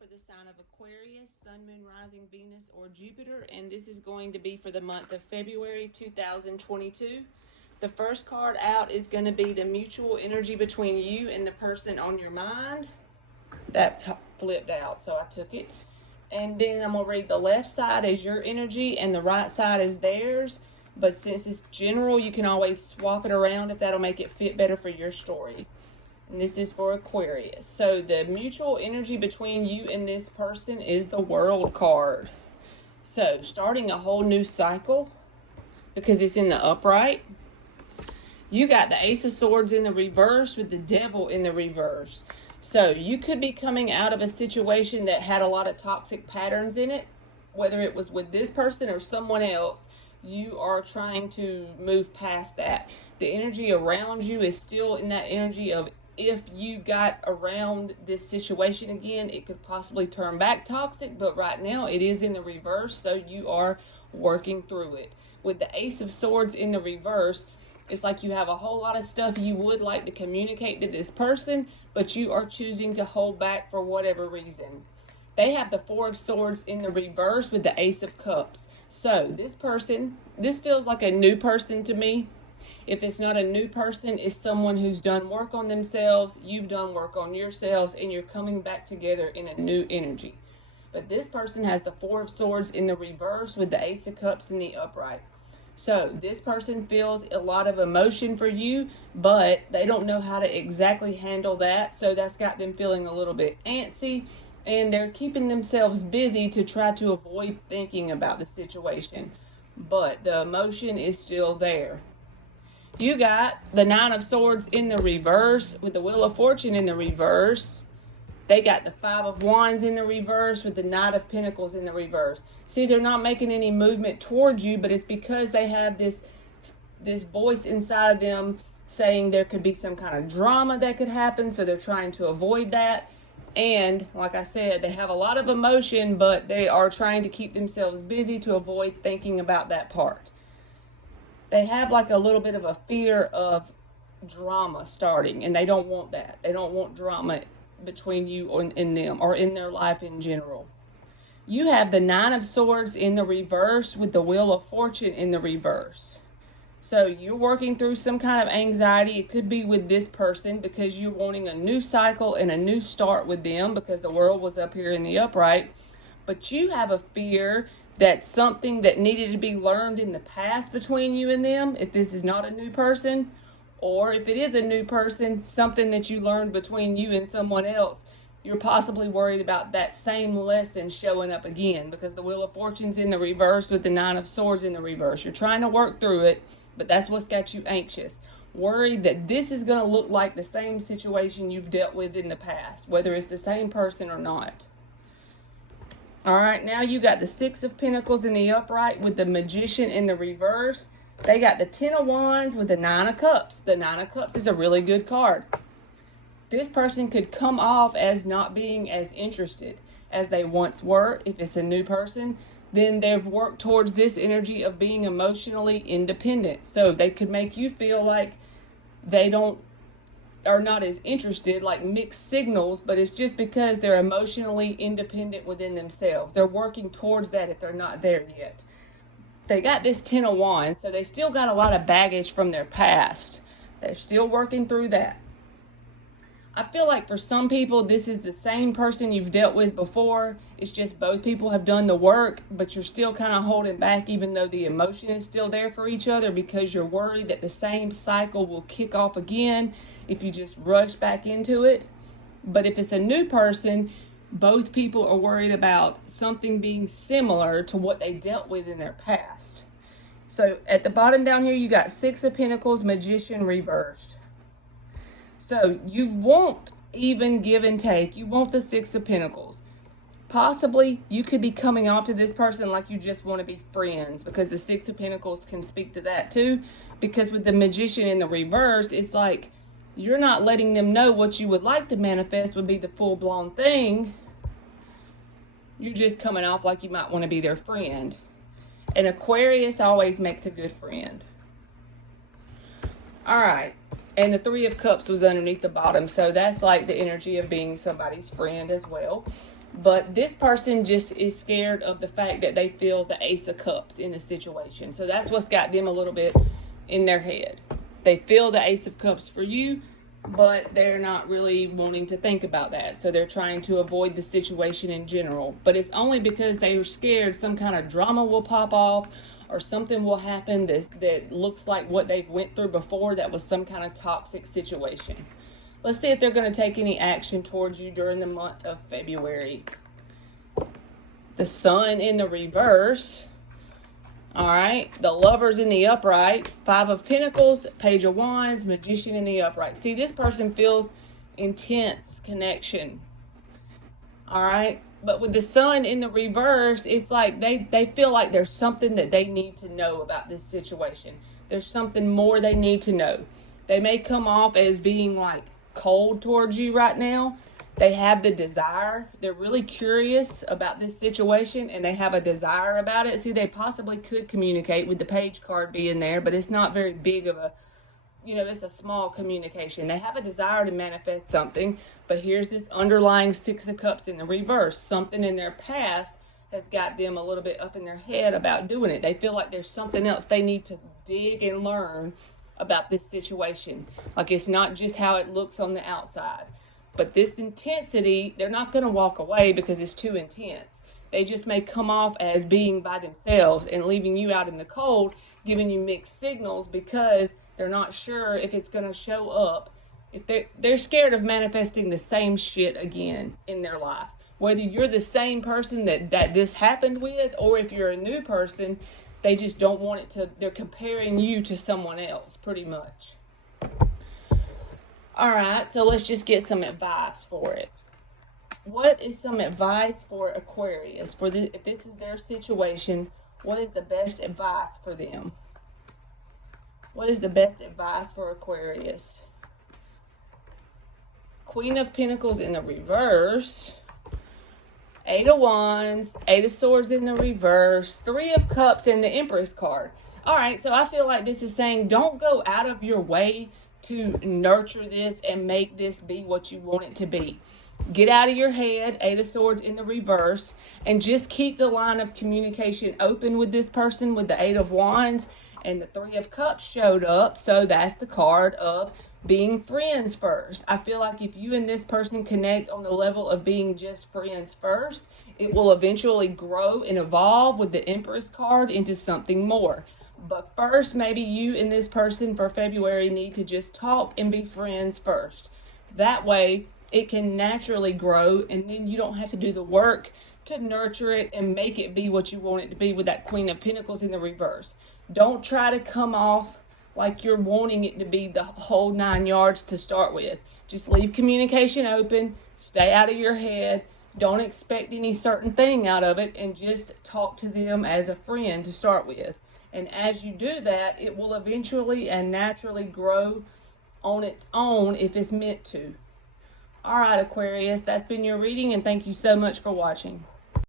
for the sign of Aquarius, Sun, Moon, Rising, Venus, or Jupiter, and this is going to be for the month of February 2022. The first card out is going to be the mutual energy between you and the person on your mind. That flipped out, so I took it. And then I'm going to read the left side as your energy and the right side is theirs. But since it's general, you can always swap it around if that'll make it fit better for your story. And this is for Aquarius. So the mutual energy between you and this person is the World card. So starting a whole new cycle because it's in the upright. You got the Ace of Swords in the reverse with the Devil in the reverse. So you could be coming out of a situation that had a lot of toxic patterns in it, whether it was with this person or someone else. You are trying to move past that. The energy around you is still in that energy of if you got around this situation again, it could possibly turn back toxic, but right now it is in the reverse, so you are working through it. With the Ace of Swords in the reverse, it's like you have a whole lot of stuff you would like to communicate to this person, but you are choosing to hold back for whatever reason. They have the Four of Swords in the reverse with the Ace of Cups. So this person, this feels like a new person to me. If it's not a new person, it's someone who's done work on themselves, you've done work on yourselves, and you're coming back together in a new energy. But this person has the Four of Swords in the reverse with the Ace of Cups in the upright. So this person feels a lot of emotion for you, but they don't know how to exactly handle that. So that's got them feeling a little bit antsy, and they're keeping themselves busy to try to avoid thinking about the situation. But the emotion is still there. You got the Nine of Swords in the reverse with the Wheel of Fortune in the reverse. They got the Five of Wands in the reverse with the Knight of Pentacles in the reverse. See, they're not making any movement towards you, but it's because they have this voice inside of them saying there could be some kind of drama that could happen, so they're trying to avoid that. And like I said, they have a lot of emotion, but they are trying to keep themselves busy to avoid thinking about that part. They have like a little bit of a fear of drama starting, and they don't want that. They don't want drama between you and them, or in their life in general. You have the Nine of Swords in the reverse with the Wheel of Fortune in the reverse. So you're working through some kind of anxiety. It could be with this person because you're wanting a new cycle and a new start with them because the World was up here in the upright. But you have a fear that something that needed to be learned in the past between you and them, if this is not a new person, or if it is a new person, something that you learned between you and someone else, you're possibly worried about that same lesson showing up again because the Wheel of Fortune's in the reverse with the Nine of Swords in the reverse. You're trying to work through it, but that's what's got you anxious. Worried that this is going to look like the same situation you've dealt with in the past, whether it's the same person or not. All right, now you got the Six of Pentacles in the upright with the Magician in the reverse. They got the Ten of Wands with the Nine of Cups. The Nine of Cups is a really good card. This person could come off as not being as interested as they once were. If it's a new person, then they've worked towards this energy of being emotionally independent. So they could make you feel like they are not as interested, like mixed signals, but it's just because they're emotionally independent within themselves. They're working towards that if they're not there yet. They got this Ten of Wands, so they still got a lot of baggage from their past. They're still working through that. I feel like for some people, this is the same person you've dealt with before. It's just both people have done the work, but you're still kind of holding back even though the emotion is still there for each other because you're worried that the same cycle will kick off again if you just rush back into it. But if it's a new person, both people are worried about something being similar to what they dealt with in their past. So at the bottom down here, you got Six of Pentacles, Magician reversed. So you won't even give and take. You want the Six of Pentacles. Possibly you could be coming off to this person like you just want to be friends because the Six of Pentacles can speak to that too. Because with the Magician in the reverse, it's like you're not letting them know what you would like to manifest would be the full-blown thing. You're just coming off like you might want to be their friend. And Aquarius always makes a good friend. All right. And the Three of Cups was underneath the bottom. So that's like the energy of being somebody's friend as well. But this person just is scared of the fact that they feel the Ace of Cups in the situation. So that's what's got them a little bit in their head. They feel the Ace of Cups for you, but they're not really wanting to think about that. So they're trying to avoid the situation in general. But it's only because they are scared some kind of drama will pop off or something will happen that looks like what they've went through before that was some kind of toxic situation. Let's see if they're going to take any action towards you during the month of February. The Sun in the reverse. All right. The Lovers in the upright. 5 of Pentacles, Page of Wands, Magician in the upright. See, this person feels intense connection. All right. But with the Sun in the reverse, it's like they feel like there's something that they need to know about this situation. There's something more they need to know. They may come off as being like cold towards you right now. They have the desire. They're really curious about this situation and they have a desire about it. See, they possibly could communicate with the Page card being there, but it's not very big of a, it's a small communication. They have a desire to manifest something, but here's this underlying 6 of Cups in the reverse. Something in their past has got them a little bit up in their head about doing it. They feel like there's something else they need to dig and learn about this situation. Like it's not just how it looks on the outside. But this intensity, they're not going to walk away because it's too intense. They just may come off as being by themselves and leaving you out in the cold, giving you mixed signals because they're not sure if it's going to show up. If they're scared of manifesting the same shit again in their life. Whether you're the same person that this happened with, or if you're a new person, they just don't want it to, they're comparing you to someone else, pretty much. All right, so let's just get some advice for it. What is some advice for Aquarius? If this is their situation, what is the best advice for them? What is the best advice for Aquarius? Queen of Pentacles in the reverse. 8 of Wands, 8 of Swords in the reverse, 3 of Cups, and the Empress card. All right, so I feel like this is saying don't go out of your way to nurture this and make this be what you want it to be. Get out of your head, 8 of Swords in the reverse, and just keep the line of communication open with this person with the 8 of Wands, and the 3 of Cups showed up, so that's the card of being friends first. I feel like if you and this person connect on the level of being just friends first, it will eventually grow and evolve with the Empress card into something more. But first, maybe you and this person for February need to just talk and be friends first. That way, it can naturally grow, and then you don't have to do the work to nurture it and make it be what you want it to be with that Queen of Pentacles in the reverse. Don't try to come off like you're wanting it to be the whole 9 yards to start with. Just leave communication open, stay out of your head, don't expect any certain thing out of it, and just talk to them as a friend to start with. And as you do that, it will eventually and naturally grow on its own if it's meant to. All right, Aquarius, that's been your reading, and thank you so much for watching.